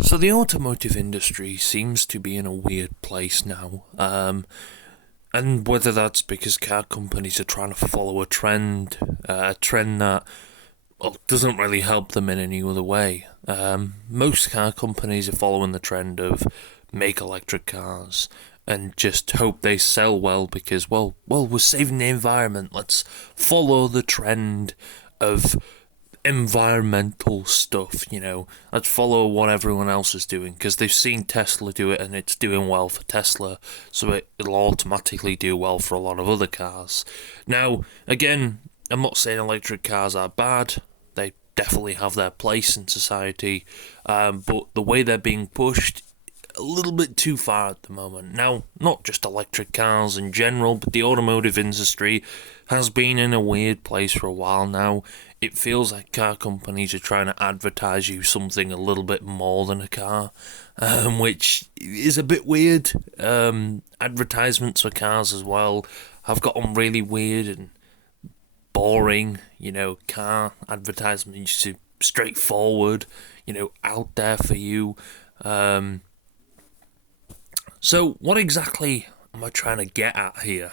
So the automotive industry seems to be in a weird place now. And whether that's because car companies are trying to follow a trend that doesn't really help them in any other way. Most car companies are following the trend of make electric cars and just hope they sell well because, we're saving the environment. Let's follow the trend of environmental stuff. Let's follow what everyone else is doing because they've seen Tesla do it and it's doing well for Tesla, so it'll automatically do well for a lot of other cars. Now, again, I'm not saying electric cars are bad. They definitely have their place in society, but the way they're being pushed, a little bit too far at the moment. Now, not just electric cars in general, but the automotive industry has been in a weird place for a while now. It feels like car companies are trying to advertise you something a little bit more than a car, which is a bit weird. Advertisements for cars as well have gotten really weird and boring. Car advertisements are straightforward, out there for you. So what exactly am I trying to get at here?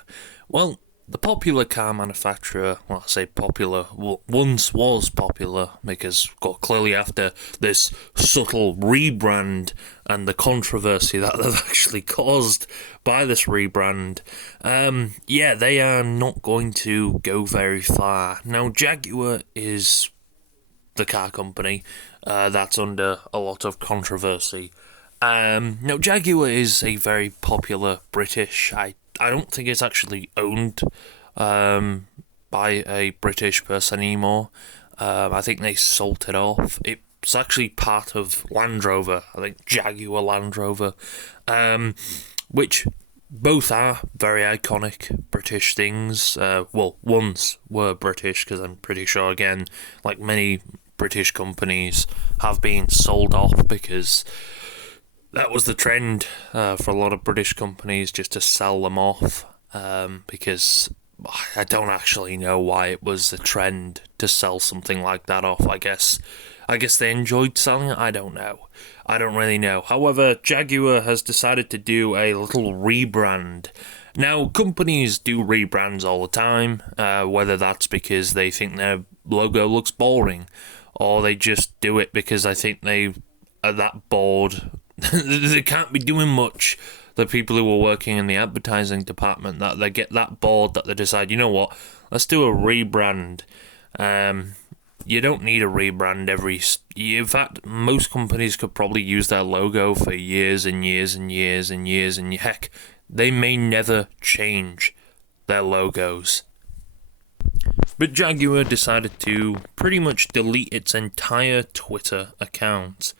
Well, the popular car manufacturer, I say popular, once was popular because clearly after this subtle rebrand and the controversy that they've actually caused by this rebrand, they are not going to go very far. Now, Jaguar is the car company that's under a lot of controversy. Now, Jaguar is a very popular British. I don't think it's actually owned by a British person anymore. I think they sold it off. It's actually part of Land Rover. I think Jaguar Land Rover, which both are very iconic British things. Once were British because I'm pretty sure, again, like many British companies, have been sold off because that was the trend for a lot of British companies, just to sell them off, because I don't actually know why it was a trend to sell something like that off. I guess they enjoyed selling it. I don't know. I don't really know. However, Jaguar has decided to do a little rebrand. Now, companies do rebrands all the time, whether that's because they think their logo looks boring, or they just do it because I think they are that bored. They can't be doing much. The people who are working in the advertising department, that they get that bored that they decide, you know what, let's do a rebrand. You don't need a rebrand in fact, most companies could probably use their logo for years and years and years and years, and heck, they may never change their logos. But Jaguar decided to pretty much delete its entire Twitter account.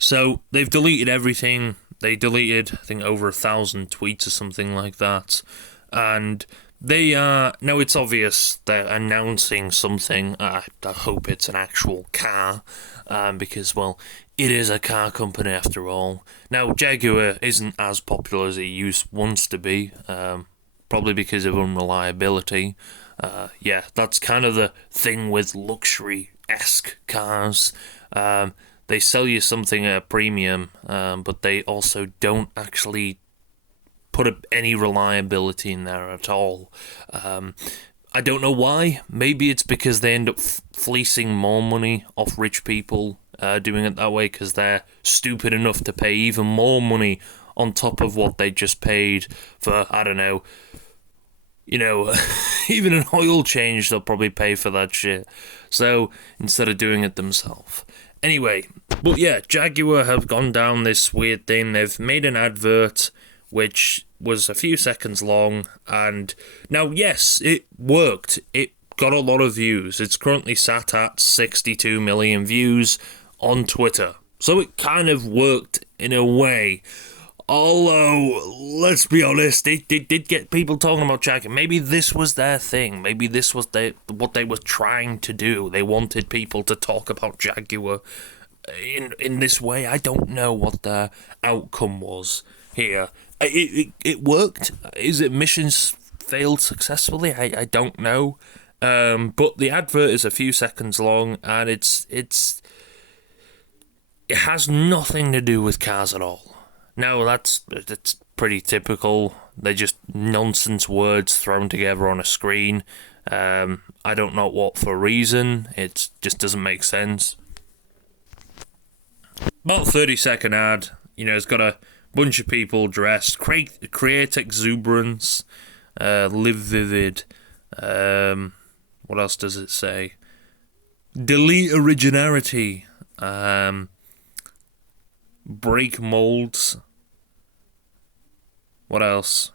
So they've deleted everything. They deleted, I think, over 1,000 tweets or something like that. And they are, now it's obvious they're announcing something. I hope it's an actual car, because, it is a car company after all. Now, Jaguar isn't as popular as it once to be, probably because of unreliability. That's kind of the thing with luxury-esque cars. They sell you something at a premium, but they also don't actually put any reliability in there at all. I don't know why. Maybe it's because they end up fleecing more money off rich people doing it that way, because they're stupid enough to pay even more money on top of what they just paid for, I don't know, even an oil change, they'll probably pay for that shit. So, instead of doing it themselves. Anyway, but yeah, Jaguar have gone down this weird thing. They've made an advert which was a few seconds long, and now, yes, it worked. It got a lot of views. It's currently sat at 62 million views on Twitter. So it kind of worked in a way. Although, let's be honest, it did get people talking about Jaguar. Maybe this was their thing. Maybe this was what they were trying to do. They wanted people to talk about Jaguar in this way. I don't know what their outcome was here. It worked. Is it missions failed successfully? I don't know. But the advert is a few seconds long, and it has nothing to do with cars at all. No, that's pretty typical. They're just nonsense words thrown together on a screen. I don't know what for reason. It just doesn't make sense. About 30-second ad. It's got a bunch of people dressed. Create exuberance. Live vivid. What else does it say? Delete originality. Break molds. What else?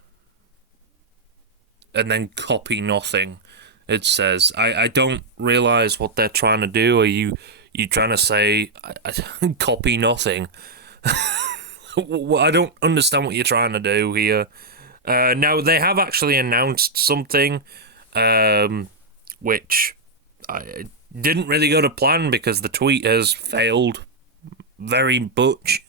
And then copy nothing. It says, I don't realise what they're trying to do. Are you trying to say copy nothing? I don't understand what you're trying to do here. Now, they have actually announced something, which I didn't really go to plan because the tweet has failed very much.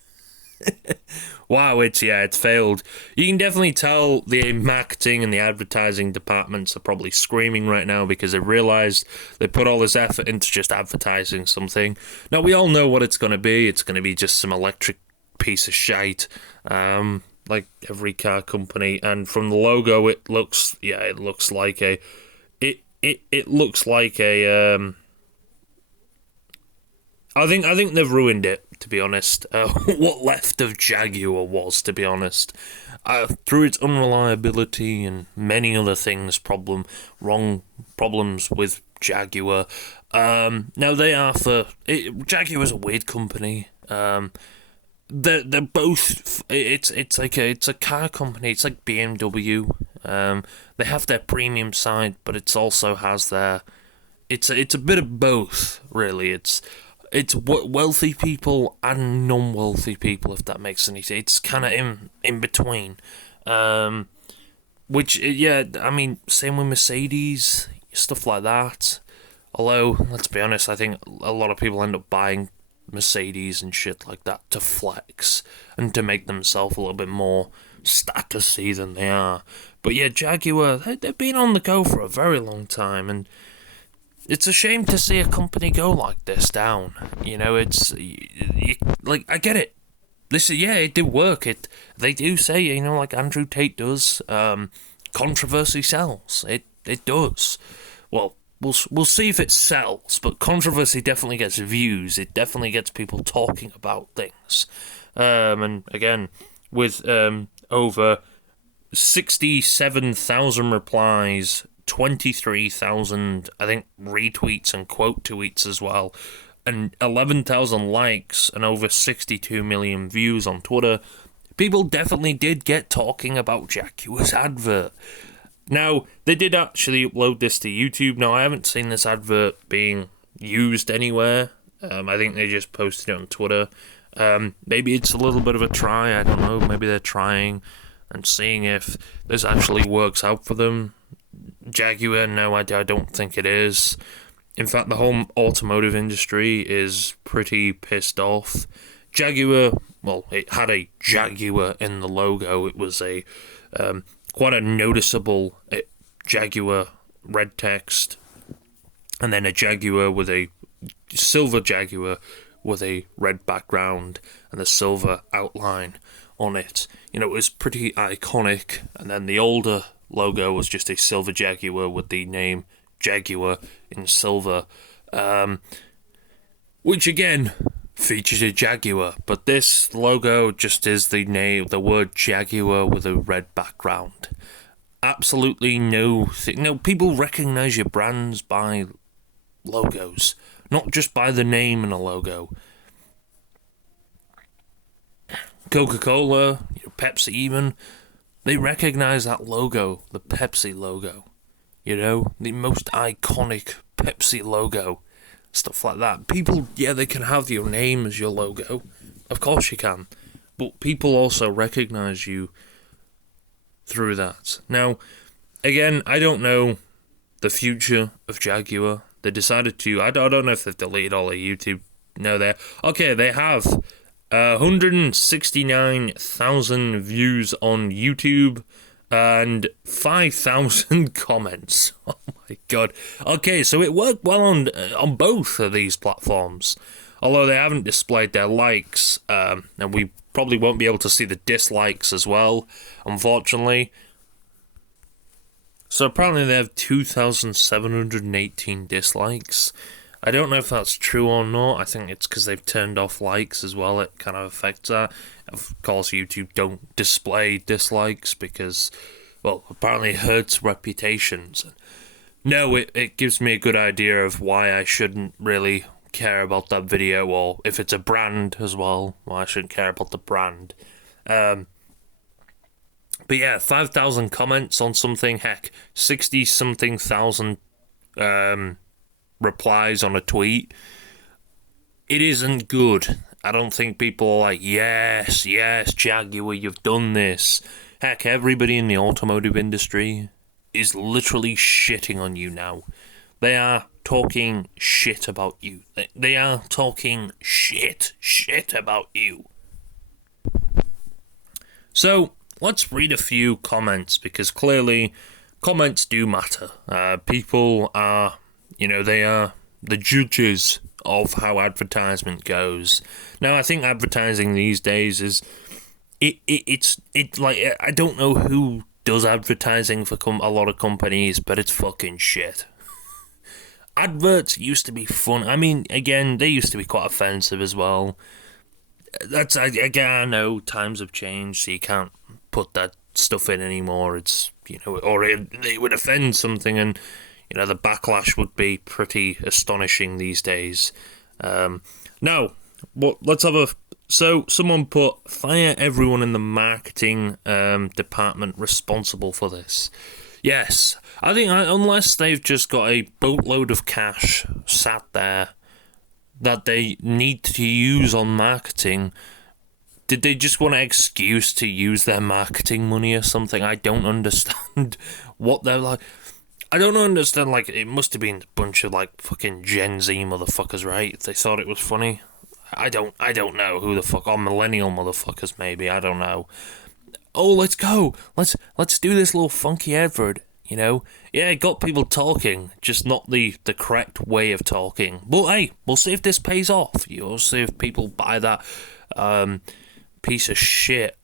Wow, it's failed. You can definitely tell the marketing and the advertising departments are probably screaming right now because they realised they put all this effort into just advertising something. Now, we all know what it's going to be. It's going to be just some electric piece of shite, like every car company. And from the logo, it looks like a... It looks like a... I think they've ruined it, to be honest. What left of Jaguar was, to be honest. Through its unreliability and many other things, problems with Jaguar. Now they are Jaguar's a weird company. They're both. It's a car company. It's like BMW. They have their premium side, but it also has their. It's a bit of both, really. It's wealthy people and non-wealthy people, if that makes any sense. It's kind of in between. Which, I mean, same with Mercedes, stuff like that. Although, let's be honest, I think a lot of people end up buying Mercedes and shit like that to flex and to make themselves a little bit more statusy than they are. But yeah, Jaguar, they've been on the go for a very long time, and it's a shame to see a company go like this down. I get it. It did work. They do say, like Andrew Tate does, controversy sells. It does. Well, we'll see if it sells, but controversy definitely gets views. It definitely gets people talking about things. And again, with over 67,000 replies, 23,000, I think, retweets and quote tweets as well, and 11,000 likes and over 62 million views on Twitter, people definitely did get talking about Jaguar's advert. Now, they did actually upload this to YouTube. Now, I haven't seen this advert being used anywhere. I think they just posted it on Twitter. Maybe it's a little bit of a try, I don't know. Maybe they're trying and seeing if this actually works out for them. Jaguar, no, I don't think it is. In fact, the whole automotive industry is pretty pissed off. Jaguar, well, it had a Jaguar in the logo. It was a quite a noticeable Jaguar red text, and then a Jaguar with a silver Jaguar with a red background and the silver outline on it. It was pretty iconic. And then the older logo was just a silver Jaguar with the name Jaguar in silver, which again features a Jaguar, but this logo just is the word Jaguar with a red background. Absolutely no people recognize your brands by logos, not just by the name in a logo. Coca-Cola, Pepsi even, they recognize that logo, the Pepsi logo. The most iconic Pepsi logo. Stuff like that. People, they can have your name as your logo. Of course you can. But people also recognize you through that. Now, again, I don't know the future of Jaguar. They decided to... I don't know if they've deleted all their YouTube. No, they have 169,000 views on YouTube and 5,000 comments. Oh my god. Okay, so it worked well on both of these platforms, although they haven't displayed their likes, and we probably won't be able to see the dislikes as well, unfortunately. So apparently they have 2,718 dislikes. I don't know if that's true or not. I think it's because they've turned off likes as well. It kind of affects that. Of course, YouTube don't display dislikes because, well, apparently it hurts reputations. No, it gives me a good idea of why I shouldn't really care about that video, or if it's a brand as well, why I shouldn't care about the brand. But yeah, 5,000 comments on something, heck, 60-something thousand replies on a tweet. It isn't good. I don't think people are like, yes, Jaguar, you've done this. Heck, everybody in the automotive industry is literally shitting on you now. They are talking shit about you. They are talking shit about you. So, let's read a few comments, because clearly comments do matter. People are, they are the judges of how advertisement goes. Now, I think advertising these days is, it's like, I don't know who does advertising for a lot of companies, but it's fucking shit. Adverts used to be fun. I mean, again, they used to be quite offensive as well. I know times have changed, so you can't put that stuff in anymore. It's, or they would offend something, and, the backlash would be pretty astonishing these days. Now, let's have a... So, someone put, fire everyone in the marketing department responsible for this. Yes, I think unless they've just got a boatload of cash sat there that they need to use on marketing, did they just want an excuse to use their marketing money or something? I don't understand what they're like. I don't understand, like, it must have been a bunch of, like, fucking Gen Z motherfuckers, right? If they thought it was funny. I don't know who the fuck, or millennial motherfuckers maybe, I don't know. Oh, let's go. Let's do this little funky advert, Yeah, it got people talking, just not the correct way of talking. But hey, we'll see if this pays off. We'll see if people buy that piece of shit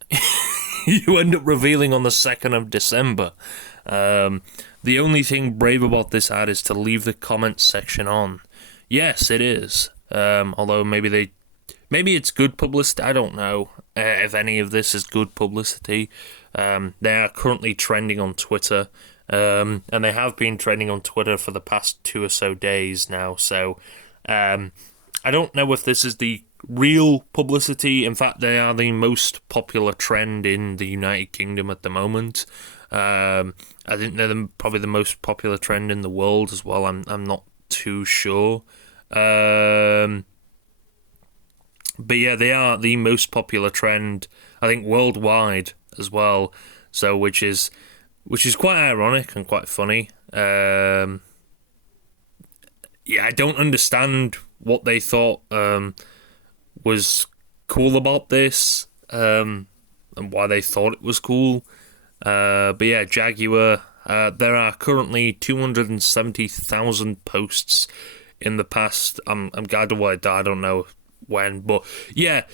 you end up revealing on the 2nd of December. The only thing brave about this ad is to leave the comments section on. Yes, it is. Although maybe it's good publicity. I don't know if any of this is good publicity. They are currently trending on Twitter, and they have been trending on Twitter for the past 2 or so days now. So I don't know if this is the real publicity. In fact, they are the most popular trend in the United Kingdom at the moment. I think they're probably the most popular trend in the world as well. I'm not too sure. But yeah, they are the most popular trend, I think, worldwide as well. So, which is quite ironic and quite funny. Yeah, I don't understand what they thought was cool about this, and why they thought it was cool. But yeah, Jaguar. There are currently 270,000 posts in the past. I'm glad I don't know when, but yeah,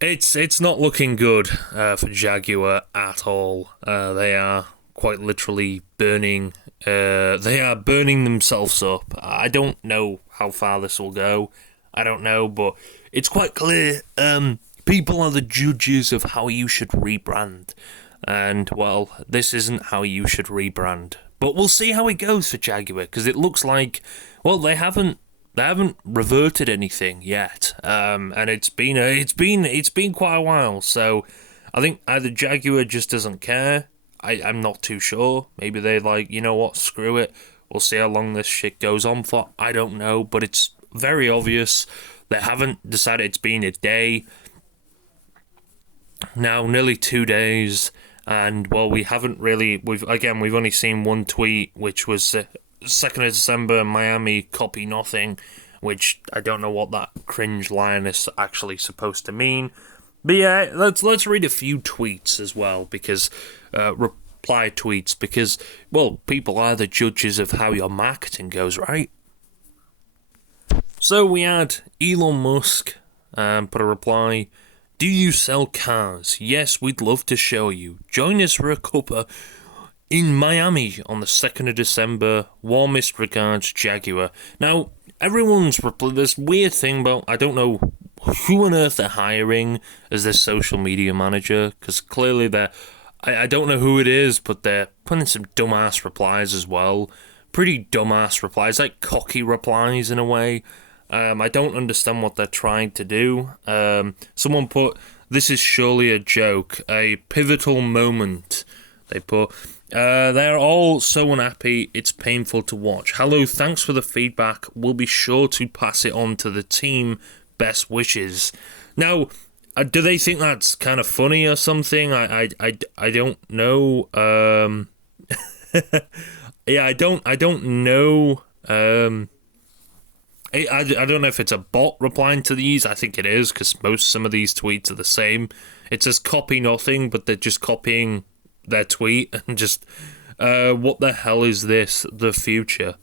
it's not looking good for Jaguar at all. They are quite literally burning. They are burning themselves up. I don't know how far this will go. I don't know, but it's quite clear. People are the judges of how you should rebrand, and well, this isn't how you should rebrand. But we'll see how it goes for Jaguar, because it looks like, well, they haven't reverted anything yet, and it's been quite a while. So I think either Jaguar just doesn't care. I'm not too sure. Maybe they're like, you know what, screw it. We'll see how long this shit goes on for. I don't know, but it's very obvious they haven't decided. It's been a day now, nearly 2 days. And, well, we haven't really... We've only seen one tweet, which was 2nd of December, Miami, copy nothing, which I don't know what that cringe line is actually supposed to mean. But, yeah, let's read a few tweets as well, because reply tweets because, well, people are the judges of how your marketing goes, right? So we had Elon Musk put a reply. Do you sell cars? Yes, we'd love to show you. Join us for a cuppa in Miami on the 2nd of December. Warmest regards, Jaguar. Now, everyone's this weird thing about, I don't know who on earth they're hiring as their social media manager, because clearly I don't know who it is, but they're putting some dumbass replies as well. Pretty dumbass replies, like cocky replies in a way. I don't understand what they're trying to do. Someone put, this is surely a joke, a pivotal moment. They put, they're all so unhappy, it's painful to watch. Hello, thanks for the feedback. We'll be sure to pass it on to the team. Best wishes. Now, do they think that's kind of funny or something? I don't know. Yeah, I don't know. I don't know if it's a bot replying to these. I think it is, because some of these tweets are the same. It says copy nothing, but they're just copying their tweet and just, what the hell is this? The future.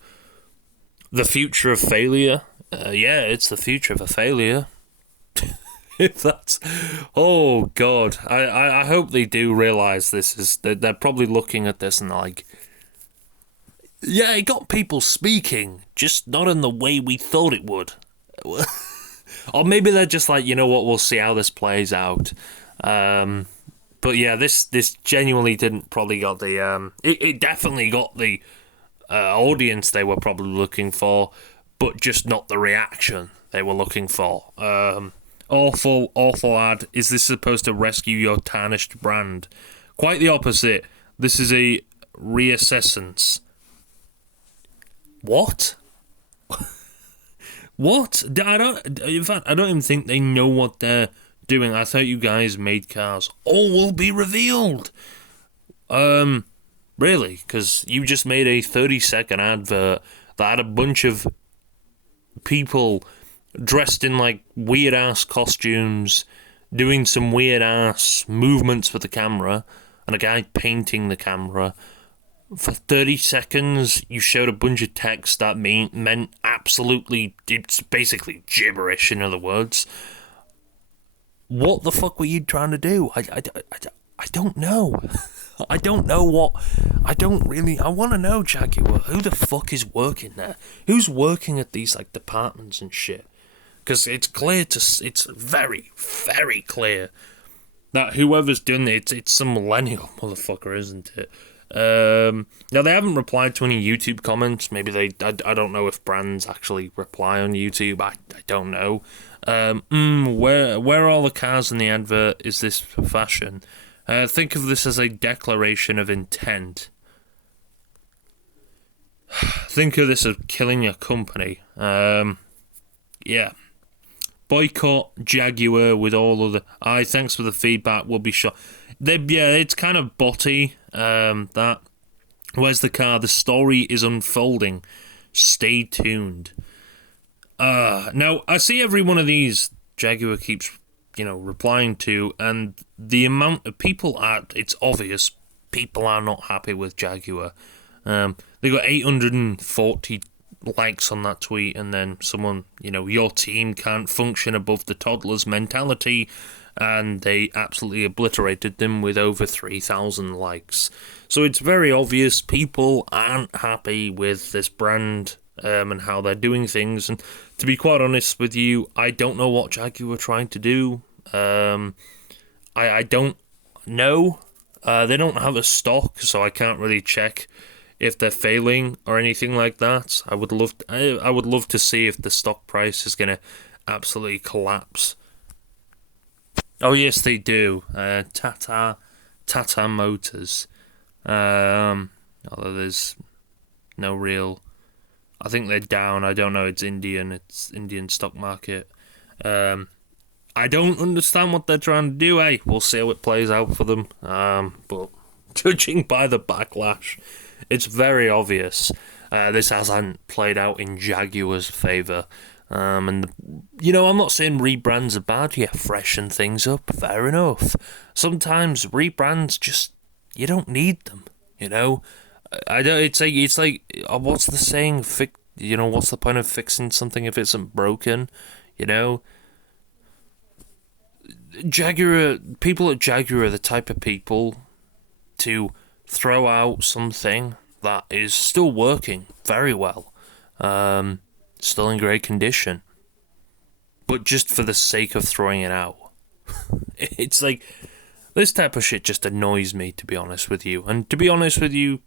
The future of failure? Yeah, it's the future of a failure. If that's... Oh, God. I hope they do realise this is... They're probably looking at this and they're like... Yeah, it got people speaking, just not in the way we thought it would. Or maybe they're just like, you know what, we'll see how this plays out. But yeah, this genuinely didn't probably got the... It definitely got the audience they were probably looking for, but just not the reaction they were looking for. Awful ad. Is this supposed to rescue your tarnished brand? Quite the opposite. This is a reassessance. What? What? In fact, I don't even think they know what they're doing. I thought you guys made cars. All will be revealed. Really? Because you just made a 30-second advert that had a bunch of people dressed in like weird-ass costumes, doing some weird-ass movements for the camera, and a guy painting the camera. For 30 seconds, you showed a bunch of text that meant absolutely, it's basically gibberish, in other words. What the fuck were you trying to do? I don't know. I don't know what... I want to know, Jaguar, who the fuck is working there? Who's working at these, like, departments and shit? Because it's very, very clear that whoever's doing it, it's some millennial motherfucker, isn't it? Now, they haven't replied to any YouTube comments. Maybe I don't know if brands actually reply on YouTube. I don't know. Where are all the cars in the advert? Is this for fashion? Think of this as a declaration of intent. Think of this as killing your company. Yeah. Boycott Jaguar with all other... thanks for the feedback. We'll be sure. Yeah, it's kind of botty. That. Where's the car? The story is unfolding. Stay tuned. Now, I see every one of these Jaguar keeps, replying to, and the amount of people it's obvious people are not happy with Jaguar. They got 840 likes on that tweet, and then someone, your team can't function above the toddler's mentality, and they absolutely obliterated them with over 3,000 likes. So it's very obvious people aren't happy with this brand and how they're doing things. And to be quite honest with you, I don't know what Jaguar are trying to do. I don't know. They don't have a stock, so I can't really check if they're failing or anything like that. I would love to see if the stock price is going to absolutely collapse. Oh yes, they do. Tata Motors. Although there's no real... I think they're down. I don't know. It's Indian stock market. I don't understand what they're trying to do. We'll see how it plays out for them. But judging by the backlash, it's very obvious this hasn't played out in Jaguar's favour. And I'm not saying rebrands are bad. Yeah, freshen things up. Fair enough. Sometimes rebrands you don't need them. You know, I don't. It's like what's the saying? What's the point of fixing something if it isn't broken? You know, Jaguar people at Jaguar are the type of people to throw out something that is still working very well, still in great condition, but just for the sake of throwing it out. It's like this type of shit just annoys me, to be honest with you. And to be honest with you,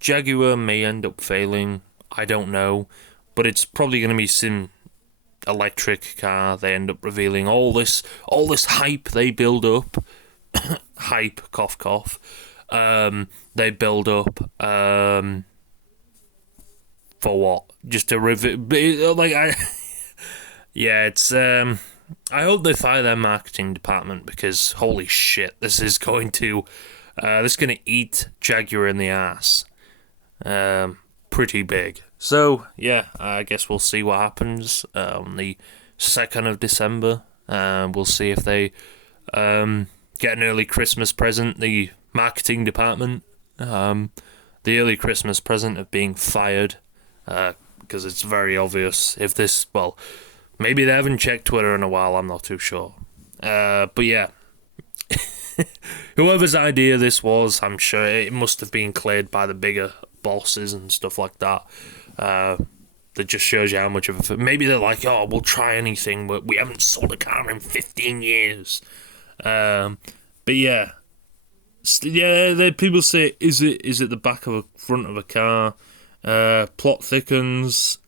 Jaguar may end up failing. I don't know, but it's probably going to be some electric car. They end up revealing all this hype they build up. Hype, cough, cough. They build up for what? Just to reveal, yeah, it's I hope they fire their marketing department, because holy shit, this is going to eat Jaguar in the ass, pretty big. So yeah, I guess we'll see what happens on the 2nd of December. We'll see if they get an early Christmas present. The marketing department, the early Christmas present of being fired, because it's very obvious if this, well, maybe they haven't checked Twitter in a while, I'm not too sure. But yeah, whoever's idea this was, I'm sure it must have been cleared by the bigger bosses and stuff like that. That just shows you how much of a... Maybe they're like, oh, we'll try anything, but we haven't sold a car in 15 years. But yeah. Yeah, people say, is it the back of a front of a car? Plot thickens.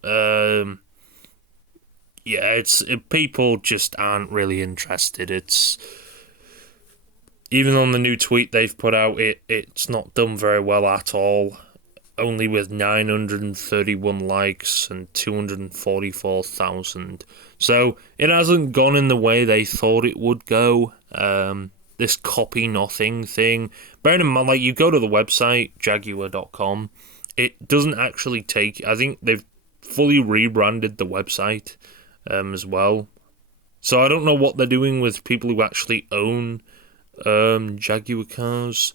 People just aren't really interested. It's... Even on the new tweet they've put out, it's not done very well at all. Only with 931 likes and 244,000. So it hasn't gone in the way they thought it would go. This copy nothing thing. Bearing in mind, like, you go to the website, Jaguar.com, it doesn't actually take... I think they've fully rebranded the website as well. So I don't know what they're doing with people who actually own Jaguar cars.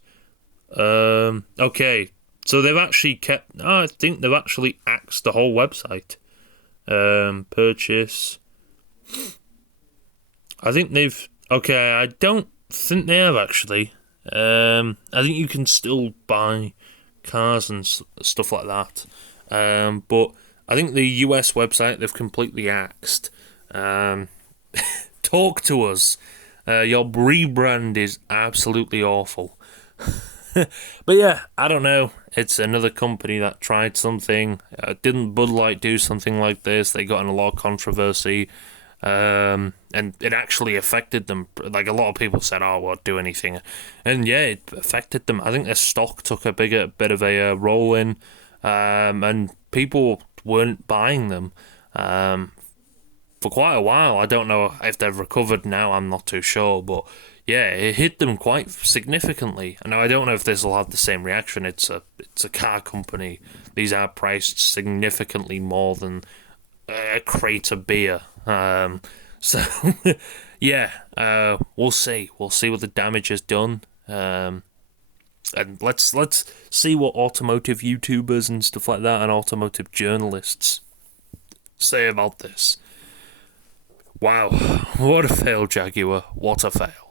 Okay. So they've actually kept... I think they've actually axed the whole website. Purchase. I think they've... Okay, I don't think they have, actually. I think you can still buy cars and stuff like that. But I think the US website they've completely axed. Talk to us. Your rebrand is absolutely awful. But yeah, I don't know. It's another company that tried something. Didn't Bud Light do something like this? They got in a lot of controversy. And it actually affected them. Like, a lot of people said, oh, won't do anything. And yeah, it affected them. I think their stock took a bit of a roll in. And people weren't buying them for quite a while. I don't know if they've recovered now. I'm not too sure. But yeah, it hit them quite significantly. And I don't know if this will have the same reaction. It's a car company. These are priced significantly more than a crate of beer. So yeah, we'll see. We'll see what the damage has done. And let's see what automotive YouTubers and stuff like that and automotive journalists say about this. Wow, what a fail, Jaguar. What a fail.